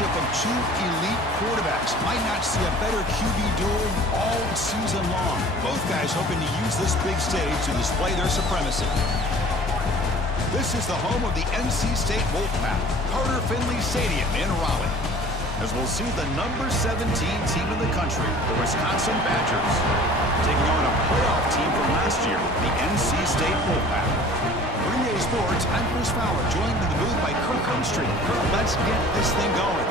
matchup of two elite quarterbacks. Might not see a better QB duel all season long. Both guys hoping to use this big stage to display their supremacy. This is the home of the NC State Wolfpack, Carter Finley Stadium in Raleigh. As we'll see the number 17 team in the country, the Wisconsin Badgers, taking on a playoff team from last year, the NC State Wolfpack. For EA Sports, I'm Chris Fowler, joined in the booth by Kirk Humstreet. Kirk, let's get this thing going.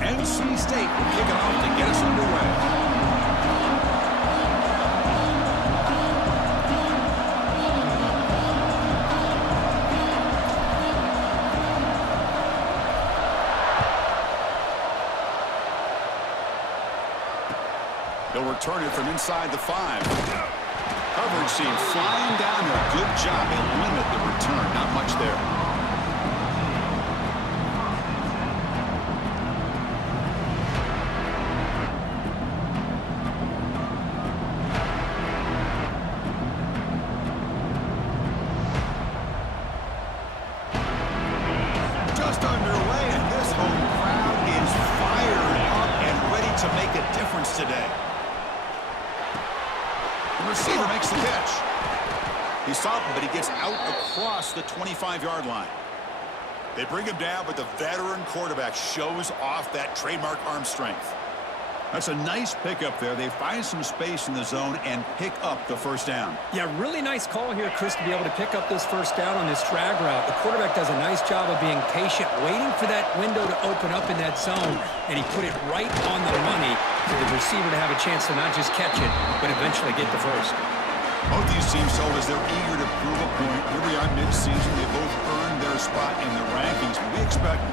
NC State will kick it off to get us underway. They'll return it from inside the 5. Coverage team flying down there. Good job. They limit the return. Not much there. Just underway, and this home crowd is fired up and ready to make a difference today. The receiver makes the catch. He stopped him, but he gets out across the 25-yard line. They bring him down, but the veteran quarterback shows off that trademark arm strength. That's a nice pickup there. They find some space in the zone and pick up the first down. Yeah, really nice call here, Chris, to be able to pick up this first down on this drag route. The quarterback does a nice job of being patient, waiting for that window to open up in that zone, and he put it right on the money for the receiver to have a chance to not just catch it, but eventually get the first. Both these teams told us they're eager to prove a point. Here we are mid-season. They both earned their spot in the rankings. We expect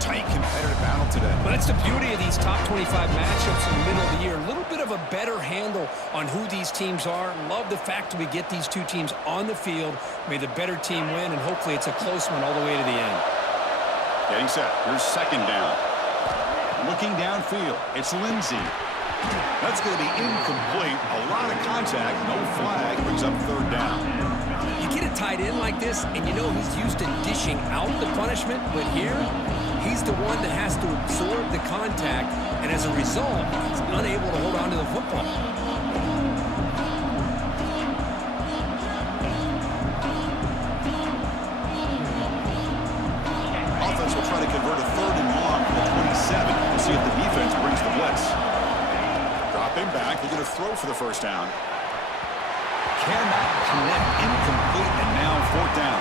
tight competitive battle today. Well, that's the beauty of these top 25 matchups in the middle of the year. A little bit of a better handle on who these teams are. Love the fact that we get these two teams on the field. May the better team win, and hopefully it's a close one all the way to the end. Getting set. Here's second down. Looking downfield. It's Lindsey. That's going to be incomplete. A lot of contact. No flag. Brings up third down. You get a tight end like this, and you know he's used to dishing out the punishment, but here, he's the one that has to absorb the contact, and as a result, he's unable to hold on to the football. Offense will try to convert a third and long from the 27. We'll see if the defense brings the blitz. Dropping back. They're going to throw for the first down. Cannot connect. Incomplete, and now fourth down.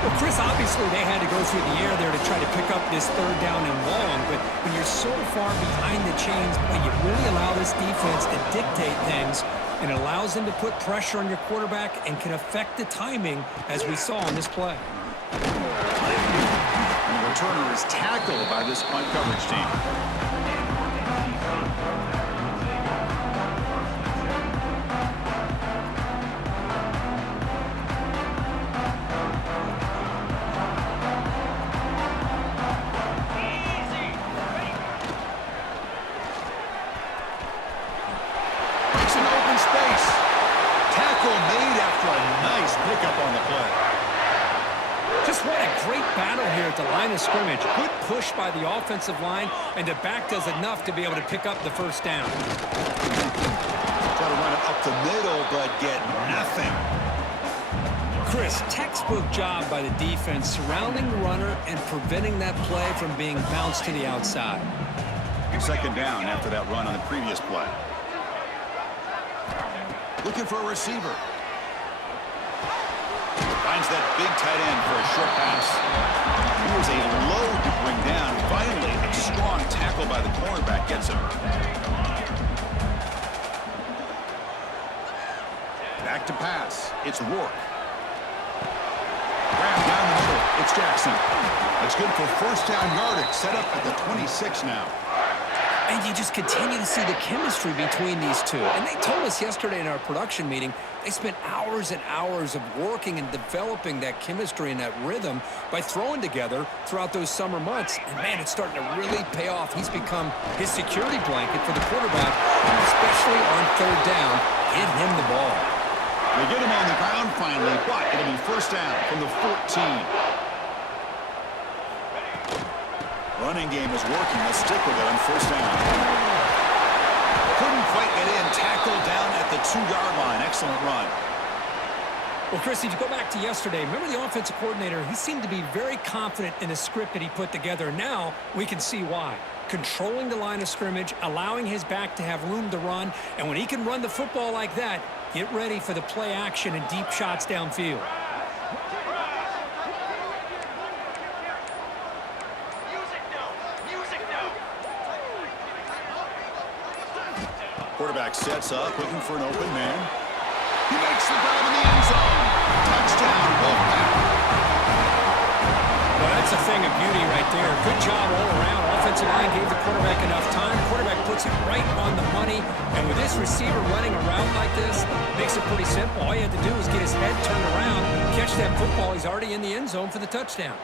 Well, Chris, obviously they had to go through the air there to try to pick up this third down and long, but when you're so far behind the chains, you really allow this defense to dictate things, and it allows them to put pressure on your quarterback and can affect the timing, as we saw on this play. And the returner is tackled by this punt coverage team. Made after a nice pickup on the play. Just what a great battle here at the line of scrimmage. Good push by the offensive line, and the back does enough to be able to pick up the first down. Try to run it up the middle, but get nothing. Chris, textbook job by the defense surrounding the runner and preventing that play from being bounced to the outside. Second down after that run on the previous play. Looking for a receiver. Finds that big tight end for a short pass. Here's a load to bring down. Finally, a strong tackle by the cornerback gets him. Back to pass. It's Rourke. Grab down the middle. It's Jackson. That's good for first down yardage. Set up at the 26 now. And you just continue to see the chemistry between these two. And they told us yesterday in our production meeting, they spent hours and hours of working and developing that chemistry and that rhythm by throwing together throughout those summer months. And, man, it's starting to really pay off. He's become his security blanket for the quarterback, especially on third down. Give him the ball. They get him on the ground finally, but it'll be first down from the 14. Running game is working. Let's stick with it on first down. Couldn't quite get in. Tackled down at the 2-yard line. Excellent run. Well, Chris, if you go back to yesterday, remember the offensive coordinator, he seemed to be very confident in the script that he put together. Now we can see why. Controlling the line of scrimmage, allowing his back to have room to run, and when he can run the football like that, get ready for the play action and deep shots downfield. Quarterback sets up, looking for an open man. He makes the grab in the end zone. Touchdown, Wolfpack. Well, that's a thing of beauty right there. Good job all around. Offensive line gave the quarterback enough time. Quarterback puts it right on the money. And with this receiver running a route like this, makes it pretty simple. All you had to do was get his head turned around, catch that football. He's already in the end zone for the touchdown.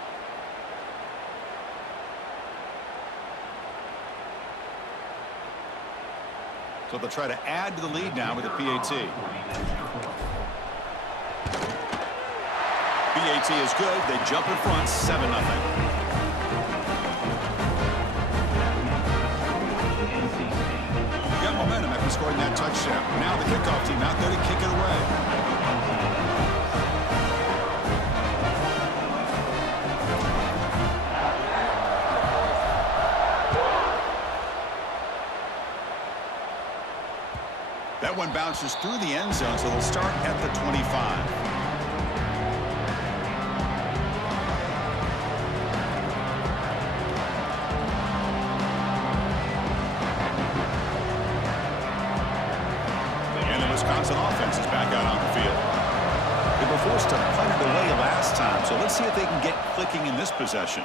So they'll try to add to the lead now with a PAT. PAT is good. They jump in front, 7-0. Got momentum after scoring that touchdown. Now the kickoff team out there to kick it away. That one bounces through the end zone, so they'll start at the 25. And the Wisconsin offense is back out on the field. They were forced to punt it away last time, so let's see if they can get clicking in this possession.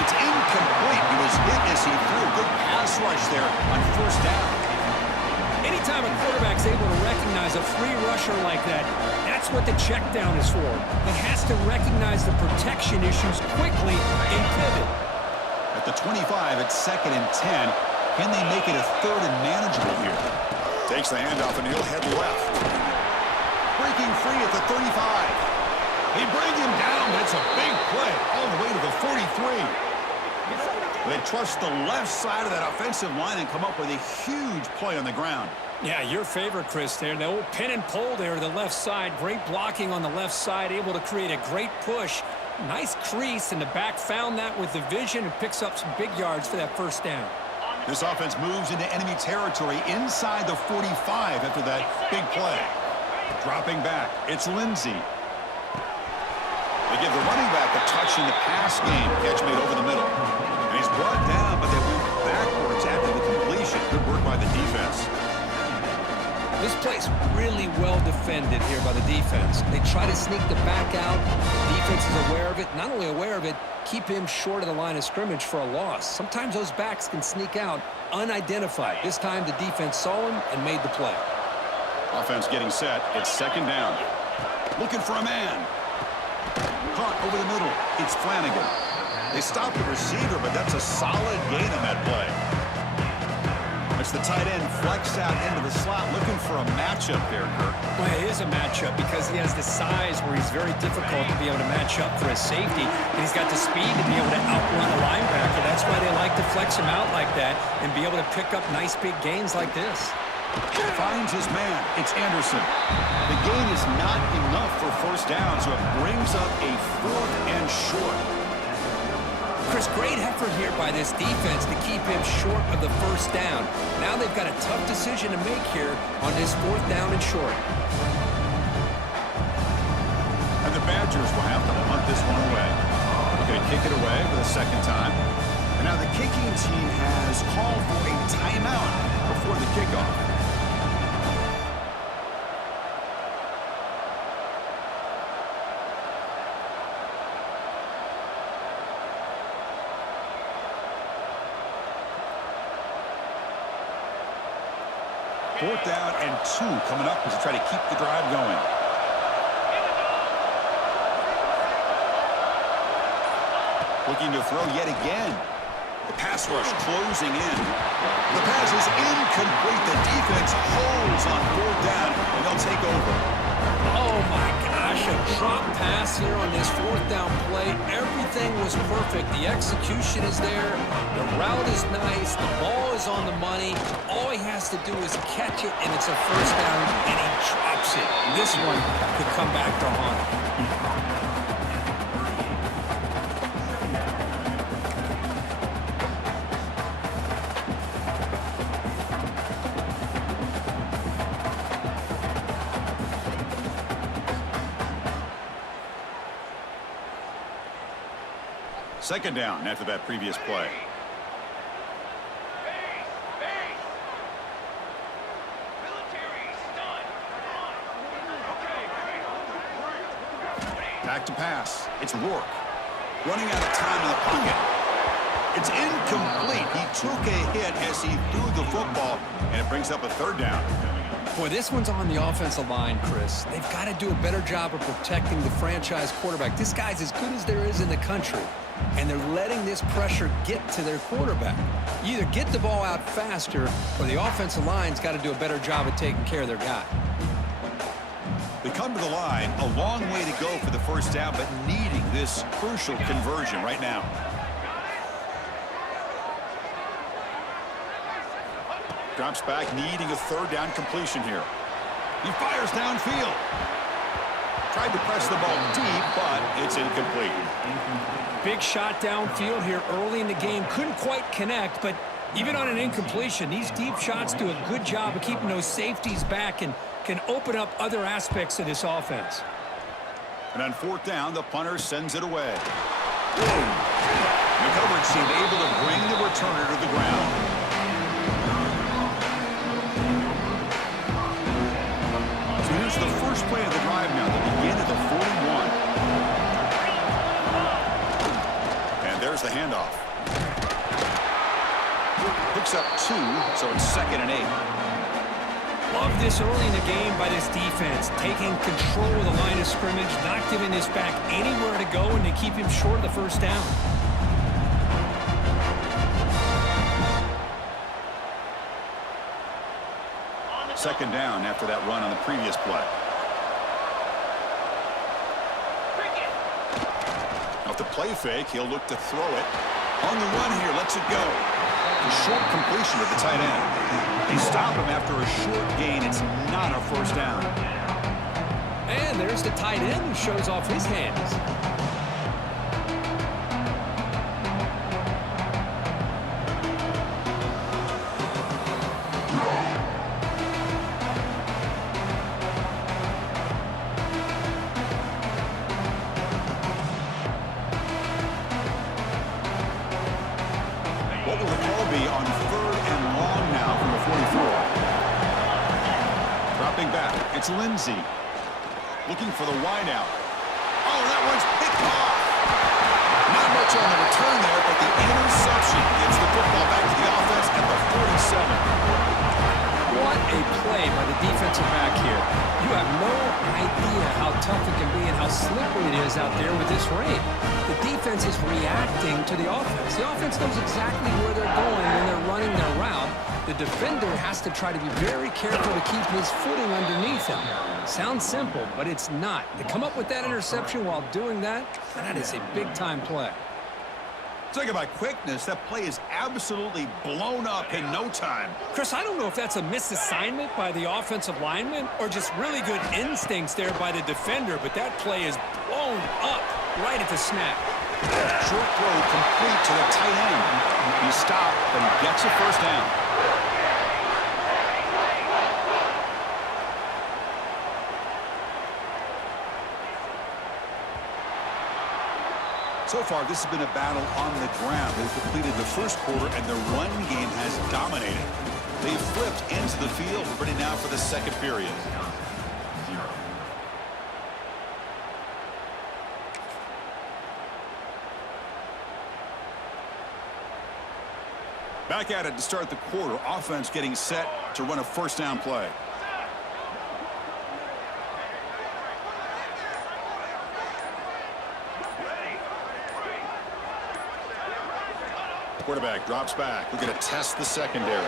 It's incomplete. He was hit as he threw. Good pass rush there on first down. Anytime a quarterback's able to recognize a free rusher like that, that's what the check down is for. He has to recognize the protection issues quickly and pivot. At the 25, it's 2nd and 10. Can they make it a 3rd and manageable here? Takes the handoff and he'll head left. Breaking free at the 35. They bring him down, but it's a big play all the way to the 43. They trust the left side of that offensive line and come up with a huge play on the ground. Yeah, your favorite, Chris, there. The old pin and pull there to the left side. Great blocking on the left side, able to create a great push. Nice crease, and the back found that with the vision and picks up some big yards for that first down. This offense moves into enemy territory inside the 45 after that big play. Dropping back, it's Lindsey. They give the running back a touch in the pass game. Catch made over the middle. And he's brought down, but they move backwards after the completion. Good work by the defense. This play's really well defended here by the defense. They try to sneak the back out. The defense is aware of it. Not only aware of it, keep him short of the line of scrimmage for a loss. Sometimes those backs can sneak out unidentified. This time the defense saw him and made the play. Offense getting set. It's 2nd down. Looking for a man. Caught over the middle. It's Flanagan. They stopped the receiver, but that's a solid gain on that play. It's the tight end flexed out into the slot, looking for a matchup there, Kirk. Well, it is a matchup because he has the size where he's very difficult to be able to match up for his safety, and he's got the speed to be able to outrun a linebacker. That's why they like to flex him out like that and be able to pick up nice big gains like this. Finds his man. It's Anderson. The gain is not enough for first down, so it brings up a 4th and short. Chris, great effort here by this defense to keep him short of the first down. Now they've got a tough decision to make here on this 4th down and short. And the Badgers will have to punt this one away. They're going to kick it away for the 2nd time. And now the kicking team has called for a timeout before the kickoff. 4th down and 2 coming up as they try to keep the drive going. Looking to throw yet again. The pass rush closing in. The pass is incomplete. The defense holds on 4th down, and they'll take over. Oh, my gosh, a drop pass here on this 4th down play. Everything was perfect. The execution is there. The route is nice. The ball is on the money. All he has to do is catch it, and it's a 1st down, and he drops it. This one could come back to haunt him. Second down after that previous play. Back to pass. It's Rourke. Running out of time in the pocket. It's incomplete. He took a hit as he threw the football, and it brings up a 3rd down. Boy, this one's on the offensive line, Chris. They've got to do a better job of protecting the franchise quarterback. This guy's as good as there is in the country, and they're letting this pressure get to their quarterback. You either get the ball out faster, or the offensive line's got to do a better job of taking care of their guy. They come to the line, a long way to go for the 1st down, but needing this crucial conversion right now. Drops back, needing a 3rd down completion here. He fires downfield. Tried to press the ball deep, but it's incomplete. Big shot downfield here early in the game. Couldn't quite connect, but even on an incompletion, these deep shots do a good job of keeping those safeties back and can open up other aspects of this offense. And on 4th down, the punter sends it away. The coverage team able to bring the returner to the ground. So here's the first play of the drive now, the beginning of the 41. And there's the handoff. Picks up 2, so it's 2nd and 8. Love this early in the game by this defense, taking control of the line of scrimmage, not giving this back anywhere to go, and to keep him short of the 1st down. Second down after that run on the previous play. Off the play fake, he'll look to throw it. On the run here, lets it go. A short completion to the tight end. They stop him after a short gain. It's not a 1st down. And there's the tight end who shows off his hands. What will the call be on 3rd and long now from the 44? Dropping back, it's Lindsey. Looking for the wideout. Oh, that one's picked off. Not much on the return there, but the interception gets the football back to the offense at the 47. What a play by the defensive back here. You have no idea how tough it can be and how slippery it is out there with this rain. The defense is reacting to the offense. The offense knows exactly where they're going when they're running their route. The defender has to try to be very careful to keep his footing underneath him. Sounds simple, but it's not. To come up with that interception while doing that, that is a big-time play. Talk about quickness. That play is absolutely blown up in no time. Chris, I don't know if that's a misassignment by the offensive lineman or just really good instincts there by the defender, but that play is blown up right at the snap. Short throw complete to the tight end. He stopped, but he gets a 1st down. So far, this has been a battle on the ground. They've completed the 1st quarter, and the run game has dominated. They've flipped into the field, ready now for the 2nd period. Back at it to start the quarter. Offense getting set to run a first down play. Quarterback drops back. We're going to test the secondary.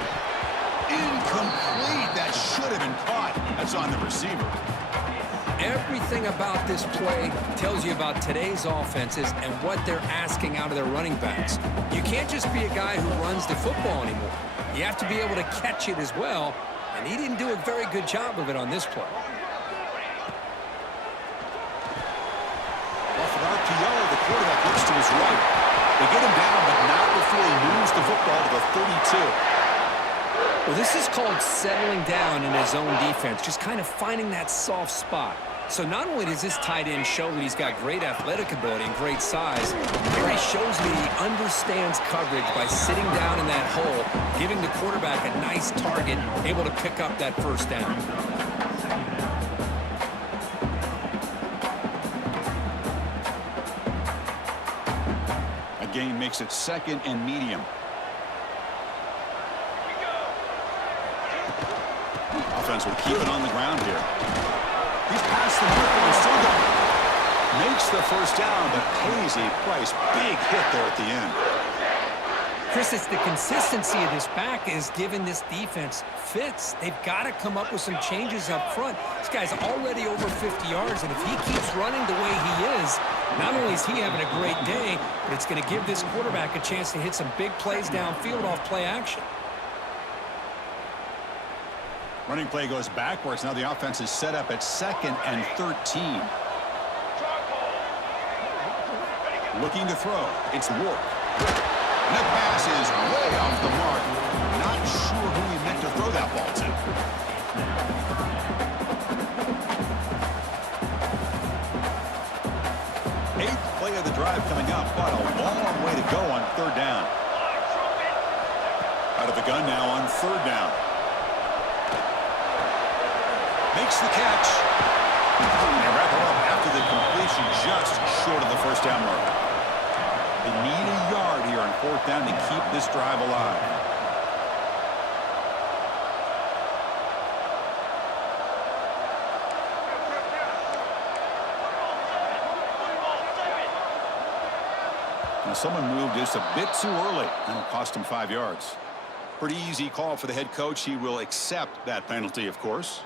Incomplete. That should have been caught. That's on the receiver. Everything about this play tells you about today's offenses and what they're asking out of their running backs. You can't just be a guy who runs the football anymore. You have to be able to catch it as well, and he didn't do a very good job of it on this play. Off an RPO, the quarterback looks to his right. They get him down, but not before he moves the football to the 32. Well, this is called settling down in his own defense, just kind of finding that soft spot. So not only does this tight end show that he's got great athletic ability and great size, it really shows me he understands coverage by sitting down in that hole, giving the quarterback a nice target, able to pick up that first down. A gain makes it second and medium. Offense will keep it on the ground here. He's past the mark and still going. Makes the first down, but pays a price. Big hit there at the end. Chris, it's the consistency of this back is giving this defense fits. They've got to come up with some changes up front. This guy's already over 50 yards, and if he keeps running the way he is, not only is he having a great day, but it's going to give this quarterback a chance to hit some big plays downfield off play action. Running play goes backwards. Now the offense is set up at 2nd and 13. Looking to throw. It's Ward. And that pass is way off the mark. Not sure who he meant to throw that ball to. Eighth play of the drive coming up, but a long way to go on 3rd down. Out of the gun now on 3rd down. Makes the catch. And wrap it up after the completion just short of the first down mark. They need a yard here on 4th down to keep this drive alive. Now someone moved just a bit too early. That'll cost him 5 yards. Pretty easy call for the head coach. He will accept that penalty, of course.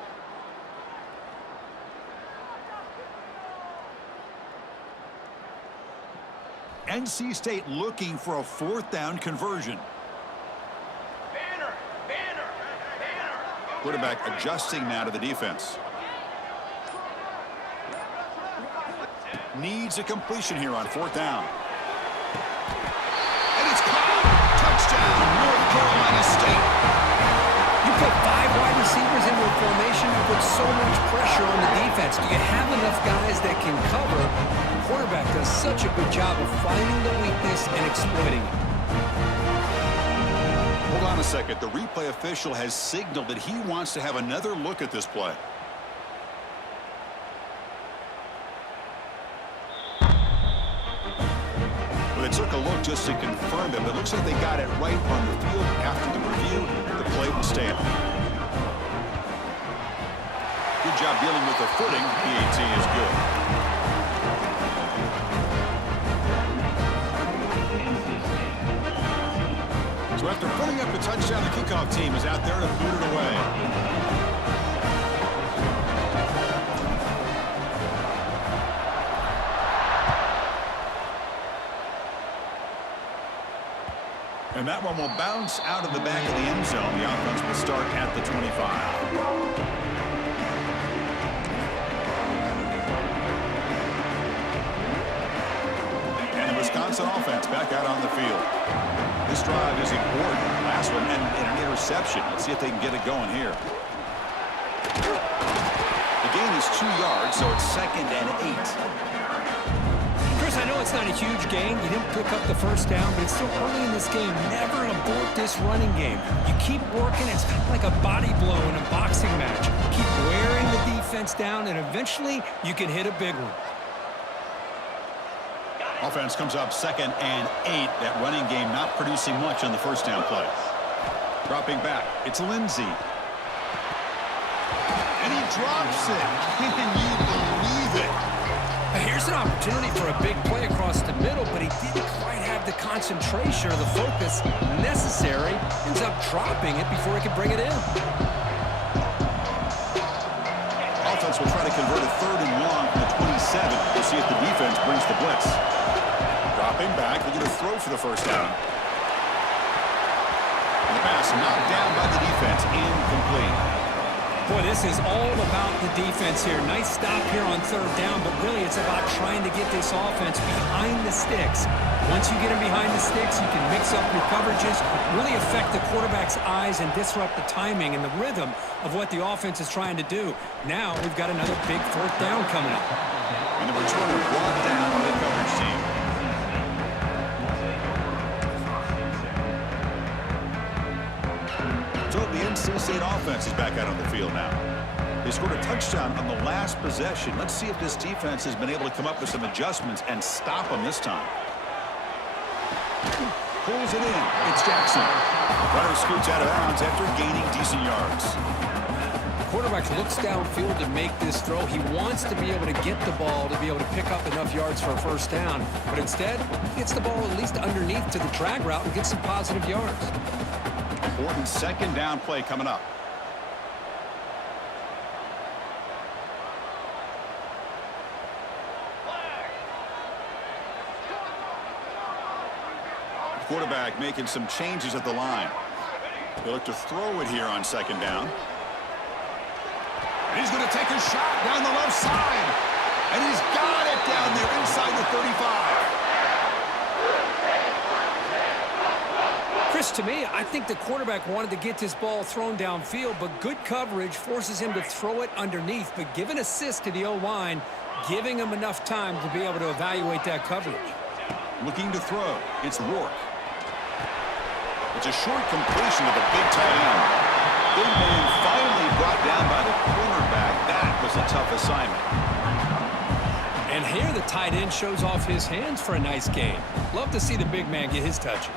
NC State looking for a 4th down conversion. Quarterback adjusting now to the defense. Needs a completion here on 4th down. And it's caught. Touchdown, North Carolina State. You put 5 wide receivers into a formation, you put so much pressure on the defense. Do you have enough guys that can cover? Quarterback does such a good job of finding the weakness and exploiting it. Hold on a second. The replay official has signaled that he wants to have another look at this play. Well, they took a look just to confirm it, but it looks like they got it right on the field. After the review, the play will stand. Good job dealing with the footing. PAT is good. So after putting up the touchdown, the kickoff team is out there to boot it away. And that one will bounce out of the back of the end zone. The offense will start at the 25. Wisconsin offense back out on the field. This drive is important. Last one and an interception. Let's see if they can get it going here. The gain is 2 yards, so it's 2nd and 8. Chris, I know it's not a huge gain. You didn't pick up the first down, but it's still early in this game. Never abort this running game. You keep working. It's kind of like a body blow in a boxing match. Keep wearing the defense down, and eventually you can hit a big one. Offense comes up 2nd and 8. That running game not producing much on the first down play. Dropping back, it's Lindsey. And he drops it. Can you believe it? Here's an opportunity for a big play across the middle, but he didn't quite have the concentration or the focus necessary. Ends up dropping it before he could bring it in. Offense will try to convert a 3rd and long from the 27. We'll see if the defense brings the blitz. Dropping back, looking to throw for the first down. And the pass knocked down by the defense, incomplete. Boy, this is all about the defense here. Nice stop here on 3rd down, but really it's about trying to get this offense behind the sticks. Once you get them behind the sticks, you can mix up your coverages, really affect the quarterback's eyes and disrupt the timing and the rhythm of what the offense is trying to do. Now we've got another big 4th down coming up. And the returner brought down by the coverage team. So the NC State offense is back out on the field now. They scored a touchdown on the last possession. Let's see if this defense has been able to come up with some adjustments and stop them this time. Pulls it in. It's Jackson. Runner scoots out of bounds after gaining decent yards. The quarterback looks downfield to make this throw. He wants to be able to get the ball to be able to pick up enough yards for a 1st down. But instead, he gets the ball at least underneath to the drag route and gets some positive yards. Important 2nd down play coming up. Quarterback making some changes at the line. They look to throw it here on 2nd down. And he's going to take a shot down the left side. And he's got it down there inside the 35. Chris, to me, I think the quarterback wanted to get this ball thrown downfield, but good coverage forces him to throw it underneath. But give an assist to the O-line, giving him enough time to be able to evaluate that coverage. Looking to throw. It's Rourke. It's a short completion to the big tight end. Big man finally brought down by the cornerback. That was a tough assignment. And here the tight end shows off his hands for a nice game. Love to see the big man get his touches.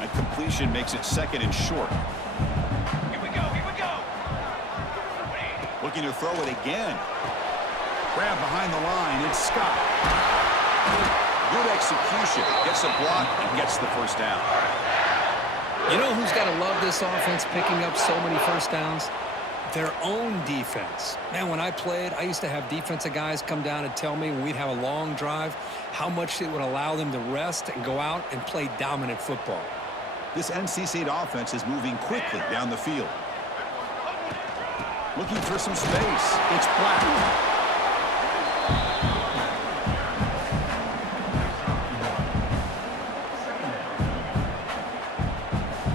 That completion makes it 2nd and short. Here we go, here we go. Looking to throw it again. Grab behind the line. It's Scott. Good execution. Gets a block and gets the 1st down. You know who's got to love this offense picking up so many 1st downs? Their own defense. Man, when I played, I used to have defensive guys come down and tell me when we'd have a long drive how much it would allow them to rest and go out and play dominant football. This NC State offense is moving quickly down the field. Looking for some space. It's Black.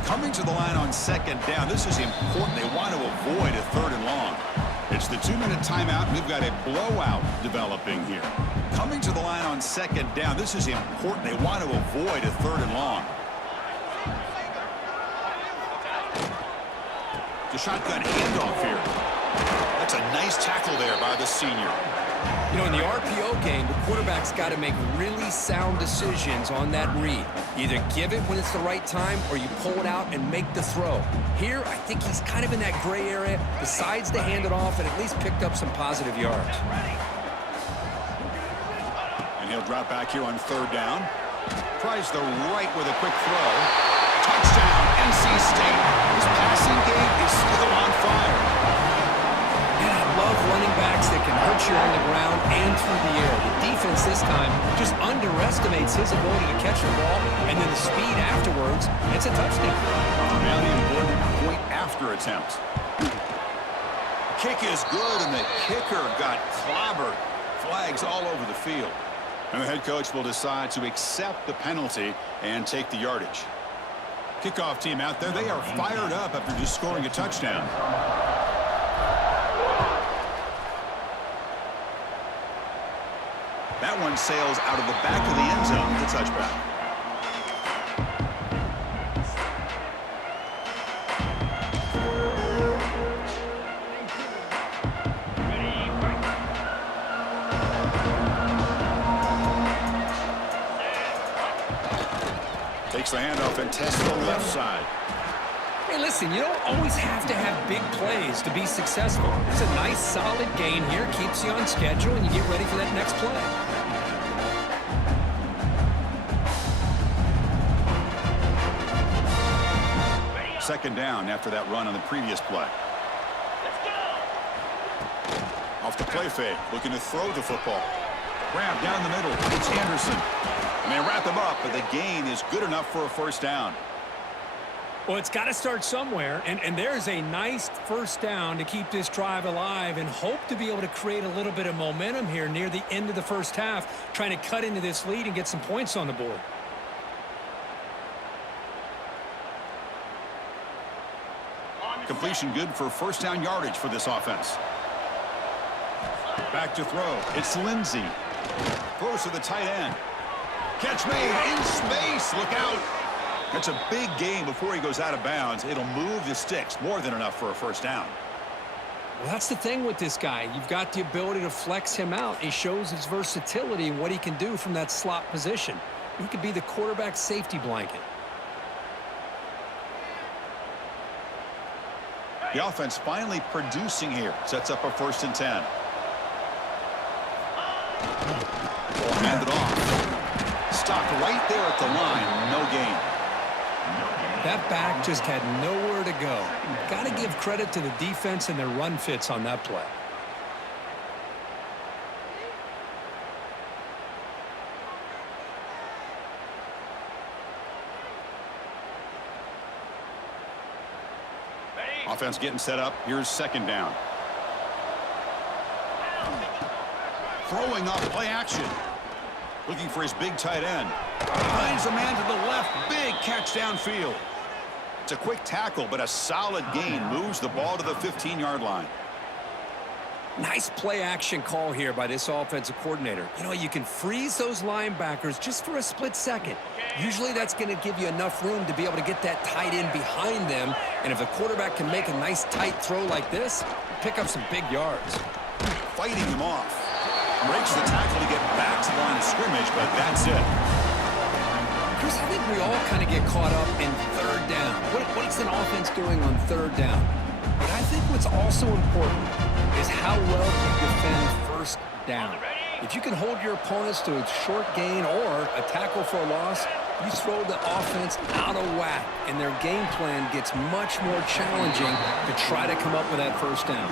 Coming to the line on 2nd down. This is important. They want to avoid a 3rd and long. It's the 2-minute timeout. We've got a blowout developing here. Coming to the line on 2nd down. This is important. They want to avoid a 3rd and long. The shotgun handoff here. That's a nice tackle there by the senior. You know, in the RPO game, the quarterback's got to make really sound decisions on that read. Either give it when it's the right time or you pull it out and make the throw. Here, I think he's kind of in that gray area, decides to hand it off and at least picked up some positive yards. And he'll drop back here on 3rd down. Tries the right with a quick throw. Touchdown, NC State. His passing game is still on fire. And I love running backs that can hurt you on the ground and through the air. The defense this time just underestimates his ability to catch the ball, and then the speed afterwards, it's a touchdown. Now the important point after attempt. Kick is good, and the kicker got clobbered. Flags all over the field. And the head coach will decide to accept the penalty and take the yardage. Kickoff team out there, they are fired up after just scoring a touchdown. That one sails out of the back of the end zone, the touchback. Takes the handoff and tests the left side. Hey, listen, you don't always have to have big plays to be successful. It's a nice, solid gain here, keeps you on schedule, and you get ready for that next play. Second down after that run on the previous play. Off the play fake, looking to throw the football. Grab down the middle. It's Anderson. And they wrap him up, but the gain is good enough for a first down. Well, it's got to start somewhere, and there's a nice first down to keep this drive alive and hope to be able to create a little bit of momentum here near the end of the first half, trying to cut into this lead and get some points on the board. Completion good for first down yardage for this offense. Back to throw. It's Lindsey. Throws to the tight end. Catch made in space. Look out. That's a big gain before he goes out of bounds. It'll move the sticks. More than enough for a first down. Well, that's the thing with this guy. You've got the ability to flex him out. He shows his versatility and what he can do from that slot position. He could be the quarterback safety blanket. The offense finally producing here. Sets up a 1st and 10. Ball handed off. Stopped right there at the line. No gain. That back just had nowhere to go. Got to give credit to the defense and their run fits on that play. Offense getting set up. Here's second down. Throwing off play action. Looking for his big tight end. Finds a man to the left. Big catch downfield. It's a quick tackle, but a solid gain. Moves the ball to the 15-yard line. Nice play action call here by this offensive coordinator. You know, you can freeze those linebackers just for a split second. Usually that's going to give you enough room to be able to get that tight end behind them. And if the quarterback can make a nice tight throw like this, pick up some big yards. Fighting him off. Breaks the tackle to get back to the line of scrimmage, but that's it. Chris, I think we all kind of get caught up in third down. What's an offense doing on third down? But I think what's also important is how well you defend first down. If you can hold your opponents to a short gain or a tackle for a loss, you throw the offense out of whack, and their game plan gets much more challenging to try to come up with that first down.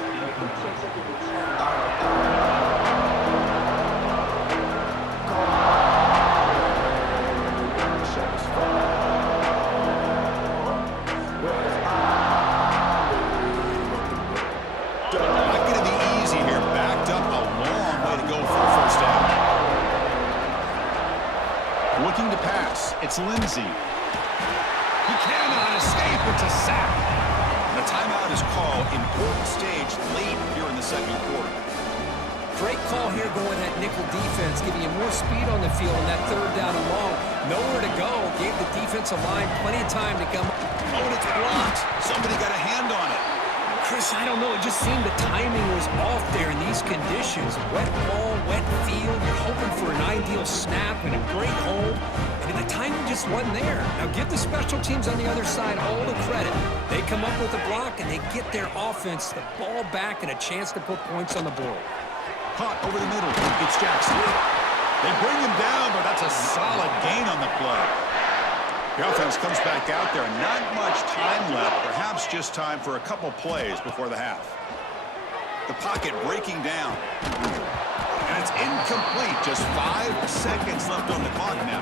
Not going to be easy here. Backed up a long way to go for a first down. Looking to pass. It's Lindsey. He cannot escape. It's a sack. The timeout is called. Important stage late here in the second quarter. Great call here going that nickel defense, giving you more speed on the field on that third down and long. Nowhere to go. Gave the defensive line plenty of time to come. Oh, and it's blocked. Somebody got a hand on it. Chris, I don't know. It just seemed the timing was off there in these conditions. Wet ball, wet field. You're hoping for an ideal snap and a great hold. And the timing just wasn't there. Now give the special teams on the other side all the credit. They come up with a block and they get their offense the ball back and a chance to put points on the board. Caught over the middle. It's Jackson. They bring him down, but that's a solid gain on the play. The offense comes back out there. Not much time left. Perhaps just time for a couple plays before the half. The pocket breaking down. And it's incomplete. Just 5 seconds left on the clock now.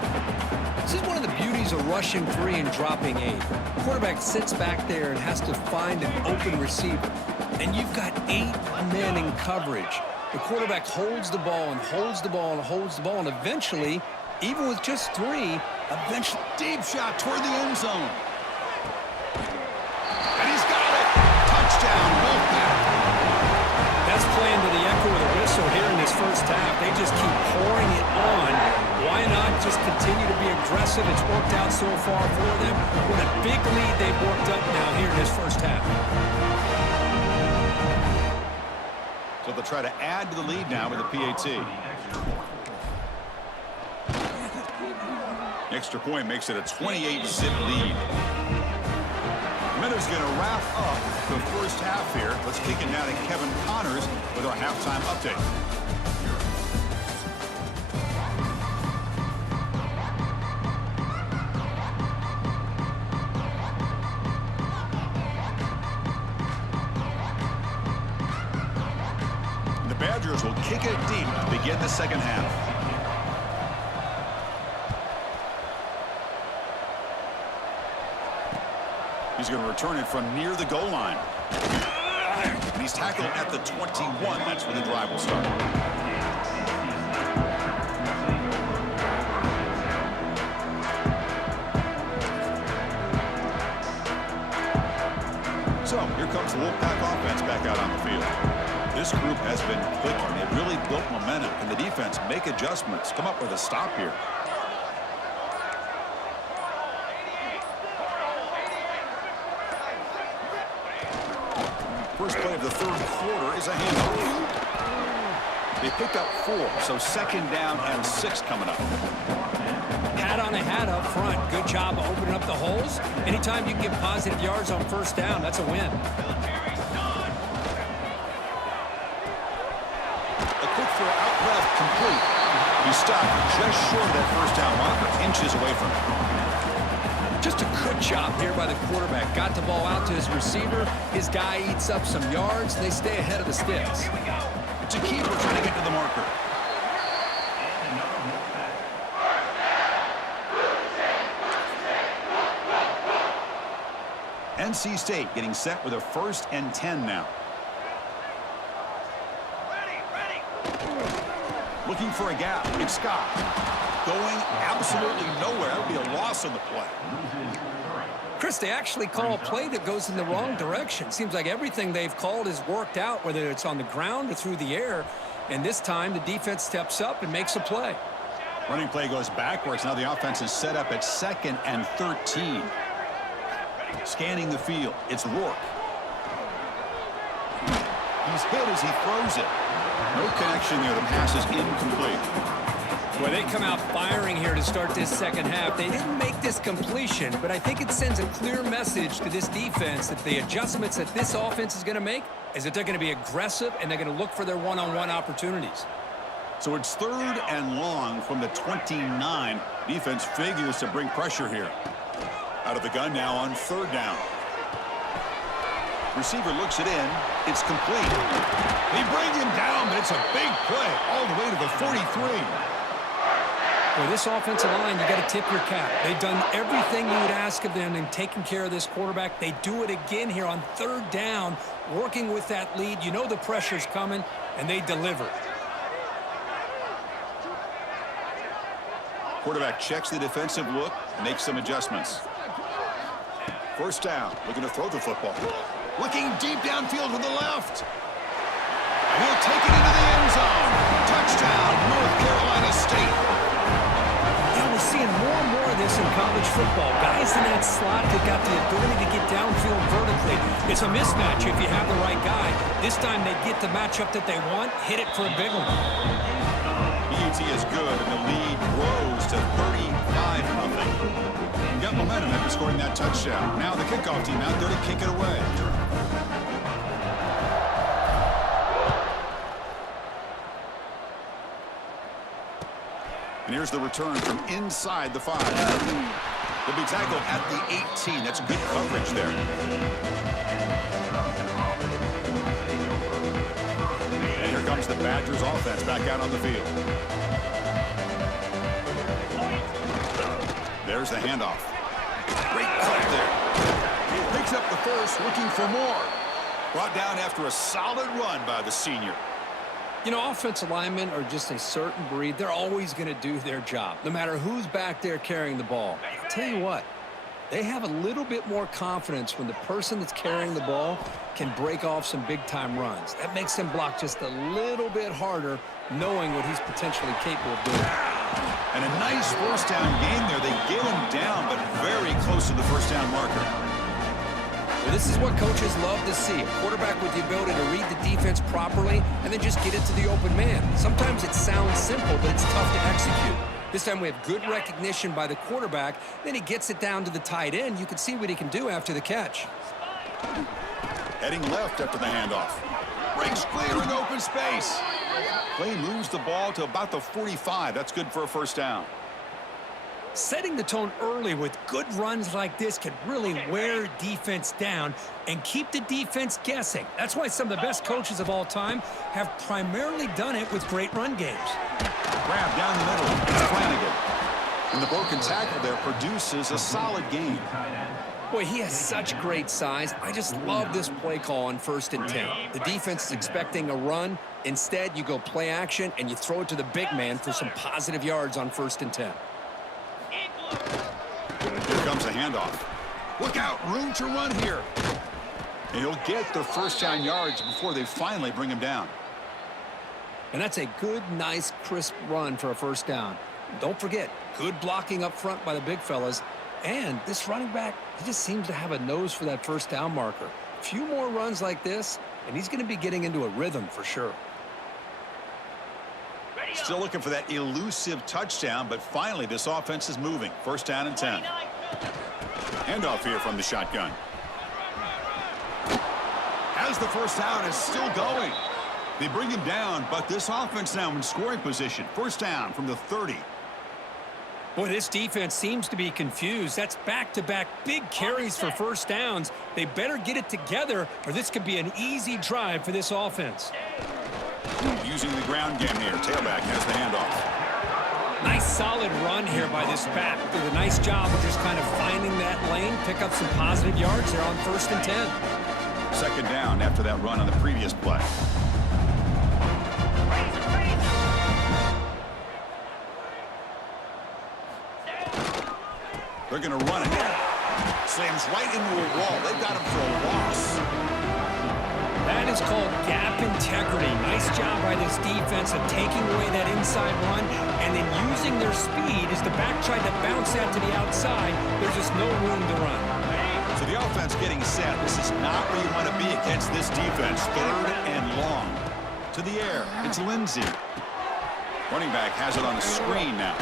This is one of the beauties of rushing 3 and dropping 8. The quarterback sits back there and has to find an open receiver. And you've got 8 men in coverage. The quarterback holds the ball and holds the ball and holds the ball, and eventually, even with just 3, eventually Deep shot toward the end zone. And he's got it. Touchdown, Wolfpack. That's playing to the echo of the whistle here in this first half. They just keep pouring it on. Why not just continue to be aggressive? It's worked out so far for them. What a big lead they've worked up now here in this first half. So they'll try to add to the lead now with a PAT. Extra point makes it a 28-zip lead. That is going to wrap up the first half here. Let's kick it now to Kevin Connors with our halftime update. The Badgers will kick it deep to begin the second half. He's going to return it from near the goal line. And he's tackled at the 21. That's where the drive will start. So here comes the Wolfpack offense back out on the field. This group has been clicking. They've really built momentum. Can the defense make adjustments, come up with a stop here? First play of the third quarter is a handoff. They picked up 4, so second down and 6 coming up. Hat on a hat up front. Good job of opening up the holes. Anytime you can get positive yards on first down, that's a win. A quick throw out left, complete. He stopped just short of that first down marker, inches away from it. Just a good job here by the quarterback. Got the ball out to his receiver. His guy eats up some yards. They stay ahead of the sticks. It's a keeper trying to get to the marker. NC State getting set with a 1st and 10 now. Looking for a gap. It's Scott. Going absolutely nowhere. That would be a loss on the play. Chris, they actually call a play that goes in the wrong direction. Seems like everything they've called is worked out, whether it's on the ground or through the air. And this time, the defense steps up and makes a play. Running play goes backwards. Now the offense is set up at 2nd and 13. Scanning the field. It's Rourke. He's hit as he throws it. No connection there. The pass is incomplete. Well, they come out firing here to start this second half. They didn't make this completion, but I think it sends a clear message to this defense that the adjustments that this offense is going to make is that they're going to be aggressive and they're going to look for their one-on-one opportunities. So it's 3rd and long from the 29. Defense figures to bring pressure here. Out of the gun now on 3rd down. Receiver looks it in. It's complete. They bring him down, but it's a big play all the way to the 43. Well, this offensive line, you got to tip your cap. They've done everything you would ask of them in taking care of this quarterback. They do it again here on 3rd down, working with that lead. You know the pressure's coming, and they deliver. Quarterback checks the defensive look, makes some adjustments. 1st down, looking to throw the football. Looking deep downfield to the left. And he'll take it into the end zone. Touchdown, North Carolina State. We're seeing more and more of this in college football. Guys in that slot that got the ability to get downfield vertically. It's a mismatch if you have the right guy. This time they get the matchup that they want, hit it for a big one. BET is good, and the lead grows to 35-0. Got momentum after scoring that touchdown. Now the kickoff team out there to kick it away. And here's the return from inside the 5. They'll be tackled at the 18. That's good coverage there. And here comes the Badgers offense back out on the field. There's the handoff. Great cut there. Picks up the first, looking for more. Brought down after a solid run by the senior. You know, offensive linemen are just a certain breed. They're always going to do their job, no matter who's back there carrying the ball. I'll tell you what, they have a little bit more confidence when the person that's carrying the ball can break off some big-time runs. That makes them block just a little bit harder, knowing what he's potentially capable of doing. And a nice first down game there. They get him down, but very close to the first down marker. Well, this is what coaches love to see. A quarterback with the ability to read the defense properly and then just get it to the open man. Sometimes it sounds simple, but it's tough to execute. This time we have good recognition by the quarterback. Then he gets it down to the tight end. You can see what he can do after the catch. Heading left after the handoff. Breaks clear in open space. Play moves the ball to about the 45. That's good for a first down. Setting the tone early with good runs like this can really wear defense down and keep the defense guessing. That's why some of the best coaches of all time have primarily done it with great run games. Grab down the middle. It's Flanagan. And the broken tackle there produces a solid gain. Boy, he has such great size. I just love this play call on 1st and 10. The defense is expecting a run. Instead, you go play action and you throw it to the big man for some positive yards on 1st and 10. Here comes a handoff. Look out, room to run here. And he'll get the first down yards before they finally bring him down. And that's a good, nice, crisp run for a first down. Don't forget, good blocking up front by the big fellas. And this running back, he just seems to have a nose for that first down marker. A few more runs like this, and he's going to be getting into a rhythm for sure. Still looking for that elusive touchdown, but finally this offense is moving. First down and 10. Handoff here from the shotgun. Has the first down, is still going. They bring him down, but this offense now in scoring position. First down from the 30. Boy, this defense seems to be confused. That's back-to-back big carries for first downs. They better get it together, or this could be an easy drive for this offense. Using the ground game here. Tailback has the handoff. Nice solid run here by this back. Did a nice job of just kind of finding that lane, pick up some positive yards there on 1st and 10. Second down after that run on the previous play. They're going to run it. Slams right into a wall. They've got him for a loss. That is called gap integrity. Nice job by this defense of taking away that inside run and then using their speed as the back tried to bounce that to the outside. There's just no room to run. So the offense getting set. This is not where you want to be against this defense. Third and long. To the air. It's Lindsey. Running back has it on the screen now.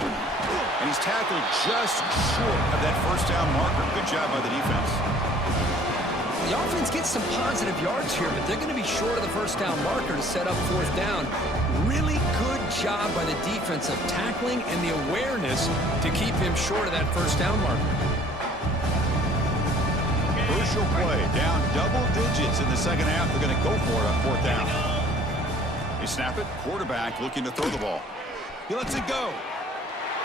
And he's tackled just short of that first down marker. Good job by the defense. The offense gets some positive yards here, but they're going to be short of the first down marker to set up 4th down. Really good job by the defense of tackling and the awareness to keep him short of that first down marker. Crucial play. Down double digits in the second half. They're going to go for it on 4th down. They snap it. Quarterback looking to throw the ball. He lets it go.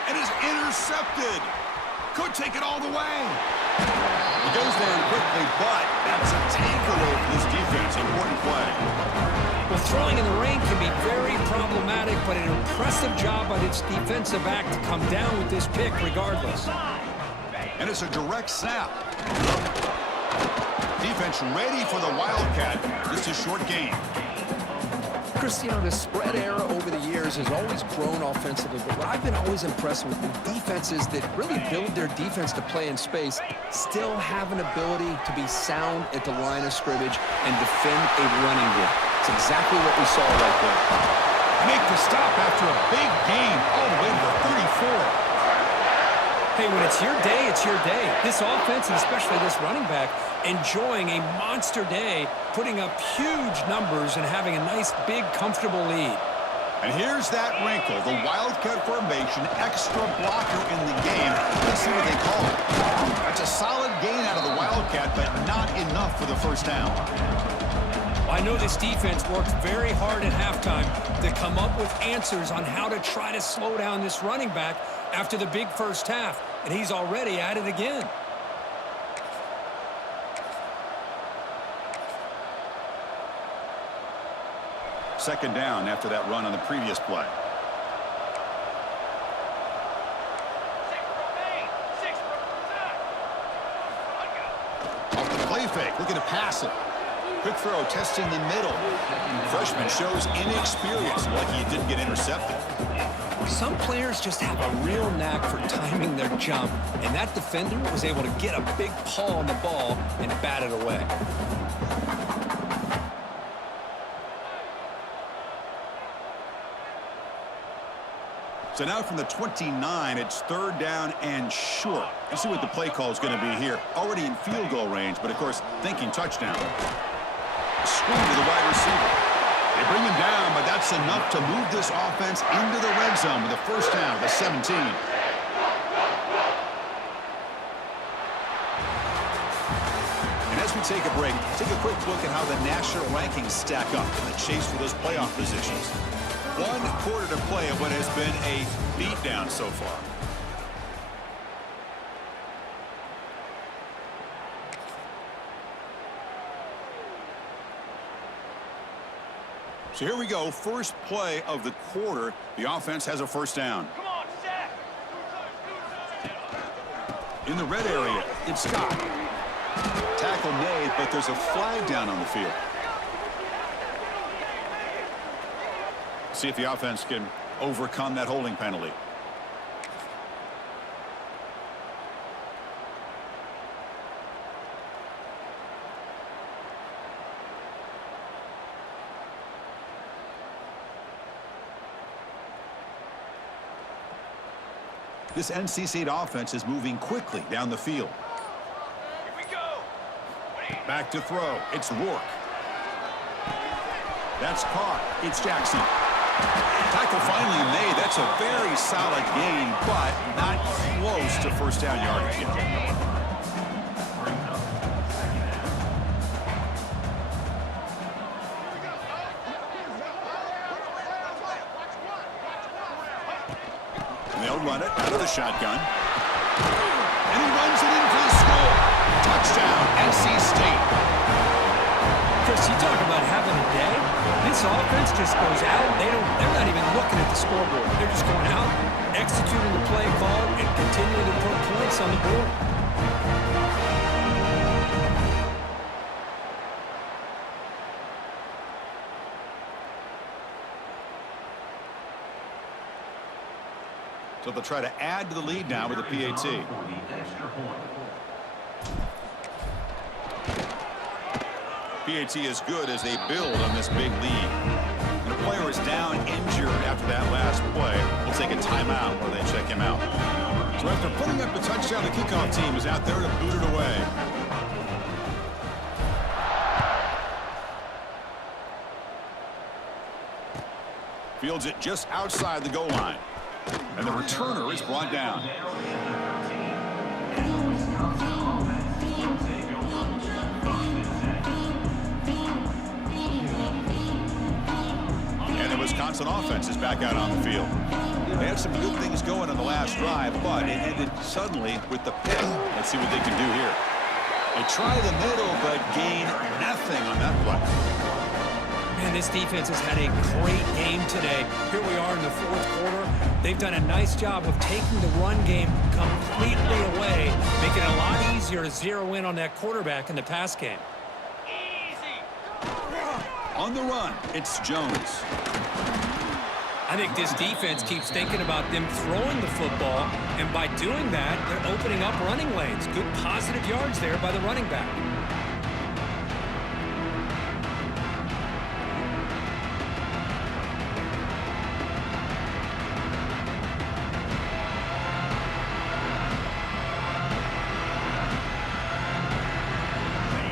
And is intercepted. Could take it all the way. He goes down quickly, but that's a takeaway for this defense. Important play. Well, throwing in the rain can be very problematic, but an impressive job by this defensive back to come down with this pick regardless. And it's a direct snap. Defense ready for the Wildcat. Just a short game. Chris, you know, the spread era over the years has always grown offensively, but what I've been always impressed with defenses that really build their defense to play in space still have an ability to be sound at the line of scrimmage and defend a running game. It's exactly what we saw right there. Make the stop after a big gain all the way to the 34. Hey, when it's your day, it's your day. This offense, and especially this running back, enjoying a monster day, putting up huge numbers and having a nice, big, comfortable lead. And here's that wrinkle, the Wildcat formation, extra blocker in the game. Let's see what they call it. That's a solid gain out of the Wildcat, but not enough for the first down. I know this defense worked very hard at halftime to come up with answers on how to try to slow down this running back after the big first half, and he's already at it again. Second down after that run on the previous play. Off the play fake, looking to pass it. Quick throw, testing the middle. Freshman shows inexperience, like he didn't get intercepted. Some players just have a real knack for timing their jump, and that defender was able to get a big paw on the ball and bat it away. So now from the 29, it's 3rd down and short. Let's see what the play call is going to be here. Already in field goal range, but of course thinking touchdown. Screen to the wide receiver. They bring him down, but that's enough to move this offense into the red zone with a first down at the 17. And as we take a break, take a quick look at how the national rankings stack up in the chase for those playoff positions. 1 quarter to play of what has been a beatdown so far. So here we go, first play of the quarter. The offense has a first down. Come on, Zach. In the red area, it's Scott. Tackle made, but there's a flag down on the field. See if the offense can overcome that holding penalty. This NC State offense is moving quickly down the field. Here we go. Back to throw. It's Rourke. That's caught. It's Jackson. Tackle finally made. That's a very solid gain, but not close to first down yardage yet. And they'll run it out of the shotgun. And he runs it in for the score. Touchdown, NC State. Chris, you talk about having a day. This offense just goes out. They're not even looking at the scoreboard. They're just going out, executing the play call, and continuing to put points on the board. So they'll try to add to the lead now with a PAT. PAT is good as they build on this big lead. And a player is down injured after that last play. We'll take a timeout while they check him out. So after putting up a touchdown, the kickoff team is out there to boot it away. Fields it just outside the goal line. And the returner is brought down. And the Wisconsin offense is back out on the field. They had some good things going on the last drive, but it ended suddenly with the pick. Let's see what they can do here. They try the middle, but gain nothing on that play. Man, this defense has had a great game today. Here we are in the 4th quarter. They've done a nice job of taking the run game completely away, making it a lot easier to zero in on that quarterback in the pass game. Easy. On the run, it's Jones. I think this defense keeps thinking about them throwing the football, and by doing that, they're opening up running lanes. Good positive yards there by the running back.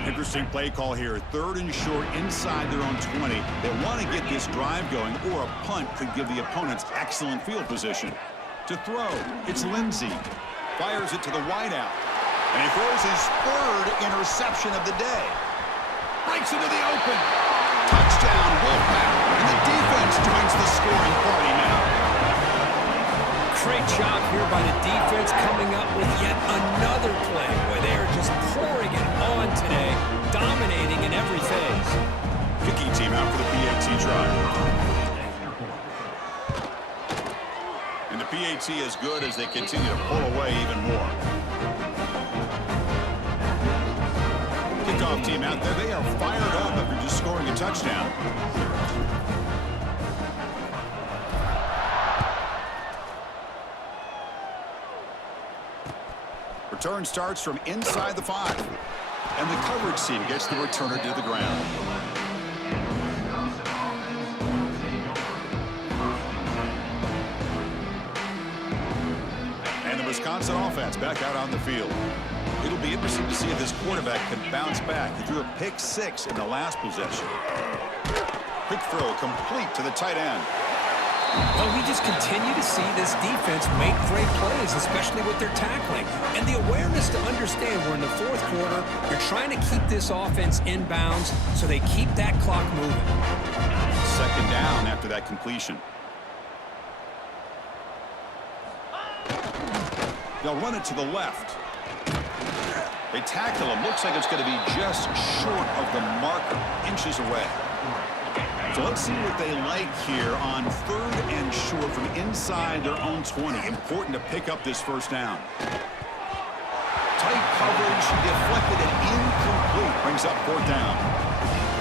Interesting play call here. 3rd and short inside their own 20. They want to get this drive going, or a punt could give the opponents excellent field position. To throw, it's Lindsey. Fires it to the wideout. And he throws his 3rd interception of the day. Breaks into the open. Touchdown, Wolfpack. And the defense joins the scoring party now. Great job here by the defense coming up with yet another play where they are just pouring it on today, dominating in every phase. Kicking team out for the PAT drive. And the PAT is good as they continue to pull away even more. Kickoff team out there. They are fired up after just scoring a touchdown. Return starts from inside the 5. And the coverage team gets the returner to the ground. Wisconsin offense back out on the field. It'll be interesting to see if this quarterback can bounce back. He threw a pick 6 in the last possession. Quick throw complete to the tight end. Well, we just continue to see this defense make great plays, especially with their tackling. And the awareness to understand we're in the fourth quarter, you're trying to keep this offense in bounds so they keep that clock moving. Second down after that completion. They'll run it to the left. They tackle him. Looks like it's going to be just short of the marker, inches away. So let's see what they like here on 3rd and short from inside their own 20. Important to pick up this first down. Tight coverage, deflected and incomplete. Brings up 4th down.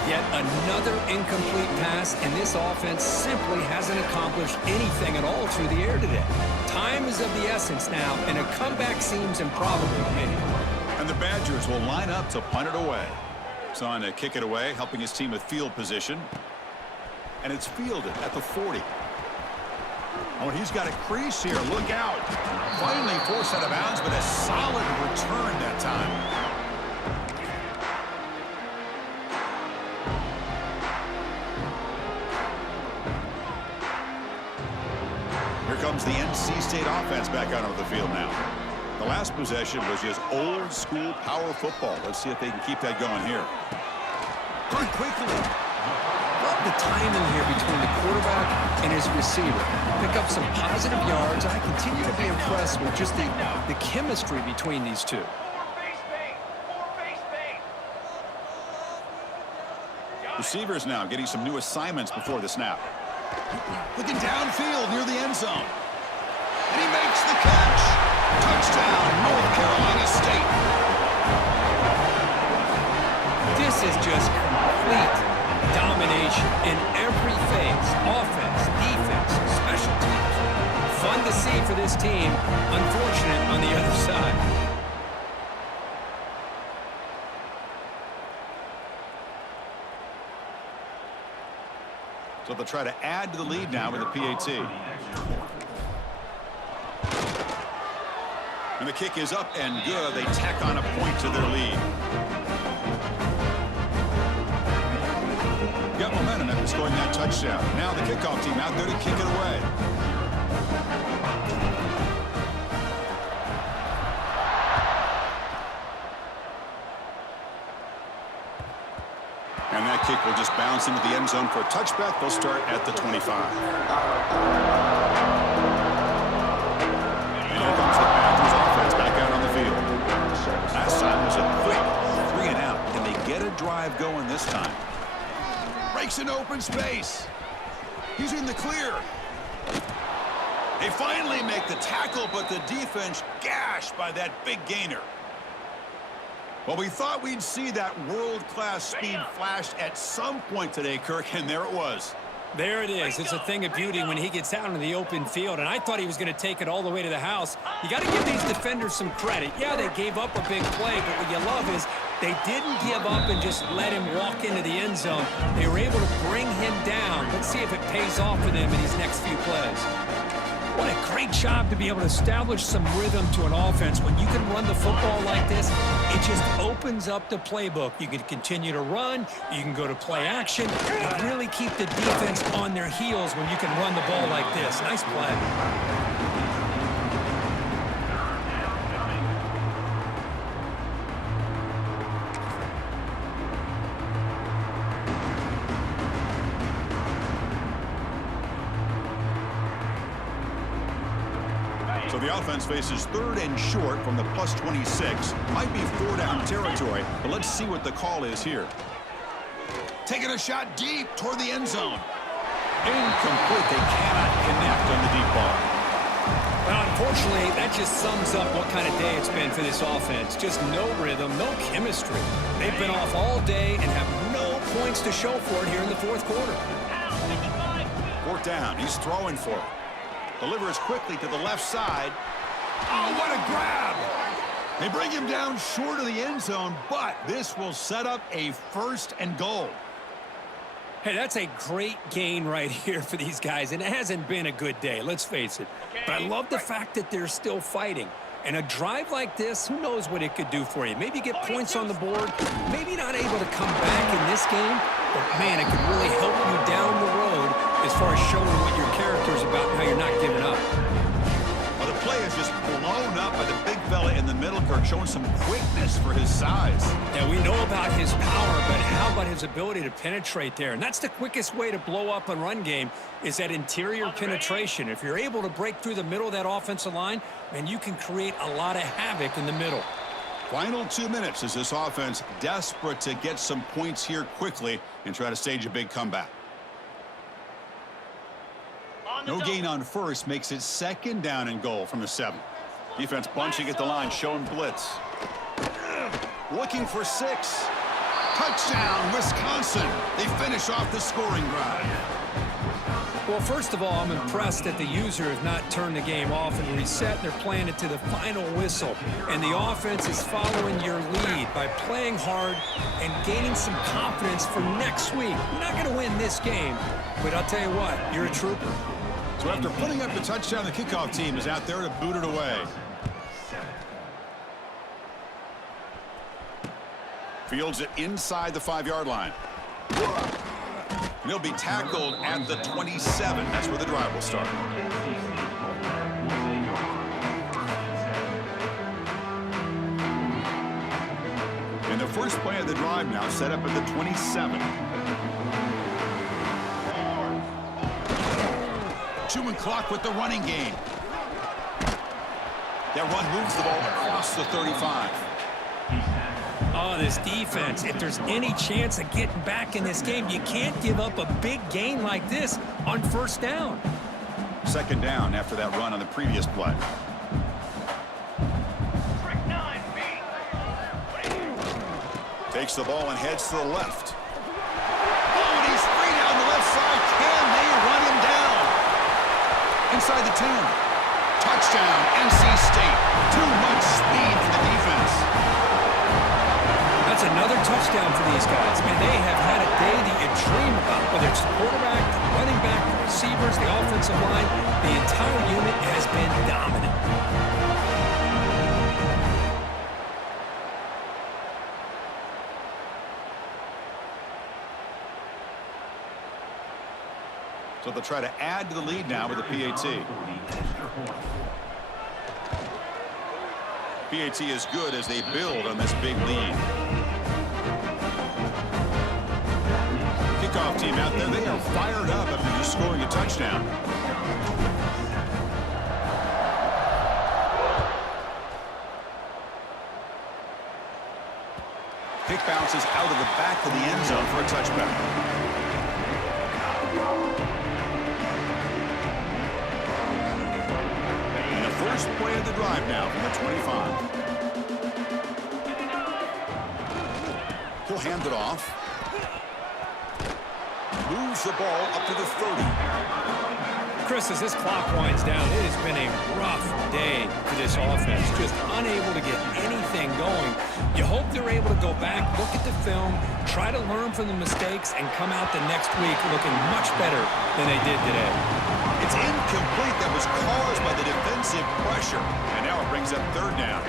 Yet another incomplete pass, and this offense simply hasn't accomplished anything at all through the air today. Time is of the essence now, and a comeback seems improbable to me. And the Badgers will line up to punt it away. Son to kick it away, helping his team with field position. And it's fielded at the 40. Oh, and he's got a crease here. Look out. Finally forced out of bounds, but a solid return that time. Here comes the NC State offense back out onto the field now. The last possession was just old school power football. Let's see if they can keep that going here. Very quickly. Love the timing here between the quarterback and his receiver. Pick up some positive yards. I continue to be impressed with just the chemistry between these two. Receivers now getting some new assignments before the snap. Looking downfield near the end zone. And he makes the catch. Touchdown, North Carolina State. This is just complete domination in every phase. Offense, defense, special teams. Fun to see for this team. Unfortunate on the other side. So they'll try to add to the lead now with the PAT. And the kick is up and good. They tack on a point to their lead. Got momentum after scoring that touchdown. Now the kickoff team out there to kick it away. And that kick will just bounce into the end zone for a touchback. They'll start at the 25. And here comes the Badgers offense back out on the field. Last time was a quick 3 and out. Can they get a drive going this time? Breaks an open space. He's in the clear. They finally make the tackle, but the defense gashed by that big gainer. Well, we thought we'd see that world-class speed flash at some point today, Kirk, and there it was. There it is. It's a thing of beauty when he gets out into the open field, and I thought he was going to take it all the way to the house. You got to give these defenders some credit. Yeah, they gave up a big play, but what you love is they didn't give up and just let him walk into the end zone. They were able to bring him down. Let's see if it pays off for them in these next few plays. What a great job to be able to establish some rhythm to an offense. When you can run the football like this, it just opens up the playbook. You can continue to run. You can go to play action. And really keep the defense on their heels when you can run the ball like this. Nice play. So the offense faces 3rd and short from the +26. Might be 4-down territory, but let's see what the call is here. Taking a shot deep toward the end zone. Incomplete. They cannot connect on the deep ball. Well, unfortunately, that just sums up what kind of day it's been for this offense. Just no rhythm, no chemistry. They've been off all day and have no points to show for it here in the fourth quarter. 4th down. He's throwing for it. Delivers quickly to the left side. Oh, what a grab! They bring him down short of the end zone, but this will set up a 1st and goal. Hey, that's a great gain right here for these guys, and it hasn't been a good day, let's face it. But I love the fact that they're still fighting. And a drive like this, who knows what it could do for you. Maybe get points on the board, maybe not able to come back in this game, but, man, it could really help you down the road as far as showing what your character's about and how you're not giving up. Well, the play is just blown up by the big fella in the middle, Kirk, showing some quickness for his size. Yeah, we know about his power, but how about his ability to penetrate there? And that's the quickest way to blow up a run game is that interior penetration. If you're able to break through the middle of that offensive line, then you can create a lot of havoc in the middle. Final 2 minutes as this offense desperate to get some points here quickly and try to stage a big comeback. No gain on first makes it 2nd down and goal from the 7. Defense bunching at the line, showing blitz. Looking for 6. Touchdown, Wisconsin. They finish off the scoring drive. Well, first of all, I'm impressed that the user has not turned the game off and reset. They're playing it to the final whistle. And the offense is following your lead by playing hard and gaining some confidence for next week. You're not going to win this game, but I'll tell you what, you're a trooper. So after putting up the touchdown, the kickoff team is out there to boot it away. Fields it inside the 5-yard line. And he'll be tackled at the 27. That's where the drive will start. And the first play of the drive now set up at the 27. Chewing clock with the running game. That run moves the ball across the 35. Oh, this defense, if there's any chance of getting back in this game, you can't give up a big gain like this on 1st down. 2nd down after that run on the previous play. Takes the ball and heads to the left. Oh, and he's free down the left side. Can they run him down? Inside the 10. Touchdown, NC State. Too much speed for the defense. That's another touchdown for these guys. Man, they have had a day that you dream about, whether it's the quarterback, the running back, the receivers, the offensive line. The entire unit has been dominant. So they'll try to add to the lead now with the PAT. PAT is good as they build on this big lead. Kickoff team out there, they are fired up after just scoring a touchdown. Kick bounces out of the back of the end zone for a touchback. First play of the drive now from the 25. He'll hand it off. Moves the ball up to the 30. Chris, as this clock winds down, it has been a rough day for this offense. Just unable to get anything going. You hope they're able to go back, look at the film, try to learn from the mistakes, and come out the next week looking much better than they did today. It's incomplete. That was caused by the defensive pressure. And now it brings up 3rd down.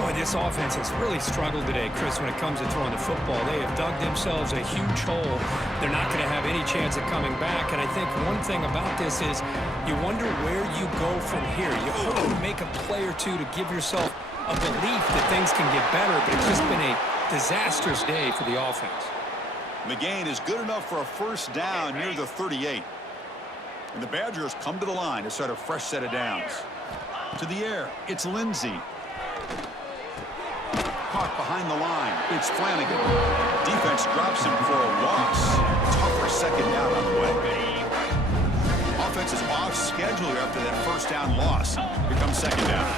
Boy, this offense has really struggled today, Chris, when it comes to throwing the football. They have dug themselves a huge hole. They're not going to have any chance of coming back. And I think one thing about this is you wonder where you go from here. You hope to make a play or two to give yourself a belief that things can get better, but it's just been a disastrous day for the offense. The gain is good enough for a 1st down near the 38. And the Badgers come to the line to start a fresh set of downs. To the air, it's Lindsey. Caught behind the line, it's Flanagan. Defense drops him for a loss. Tougher 2nd down on the way. Offense is off schedule after that 1st down loss. Here comes 2nd down.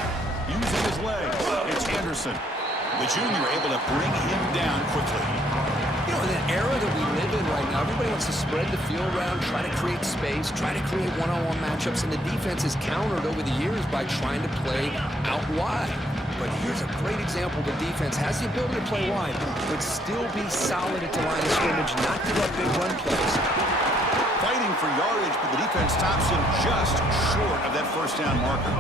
Using his legs, it's Anderson. The junior able to bring him down quickly. You know, in the era that we live in right now, everybody wants to spread the field around, try to create space, try to create one-on-one matchups, and the defense is countered over the years by trying to play out wide. But here's a great example. The defense has the ability to play wide, but still be solid at the line of scrimmage, not give up big run plays. Fighting for yardage, but the defense stops him just short of that first down marker.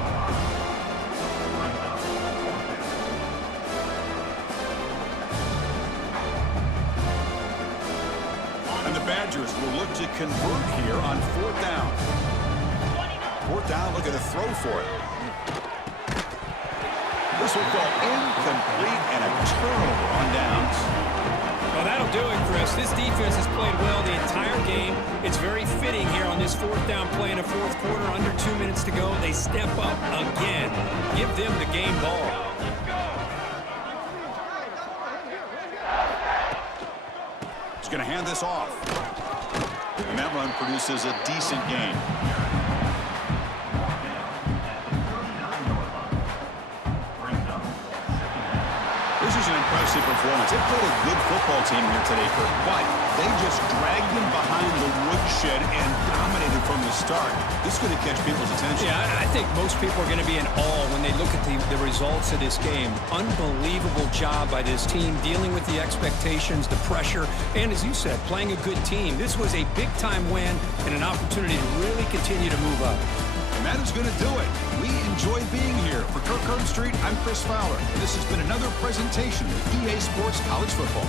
And the Badgers will look to convert here on 4th down. 4th down, looking to throw for it. This will fall incomplete and a turnover on downs. Well, that'll do it, Chris. This defense has played well the entire game. It's very fitting here on this 4th down play in the 4th quarter. Under 2 minutes to go. They step up again. Give them the game ball. He's going to hand this off. And that run produces a decent gain. This is an impressive performance. They played a good football team here today, Kirk, but they just dragged them behind the woodshed and dominated from the start. This is going to catch people's attention. Yeah, I think most people are going to be in awe when they look at the results of this game. Unbelievable job by this team dealing with the expectations, the pressure, and as you said, playing a good team. This was a big-time win and an opportunity to really continue to move up. And that is going to do it. We enjoyed being here. For Kirk Herbstreit, I'm Chris Fowler. This has been another presentation of EA Sports College Football.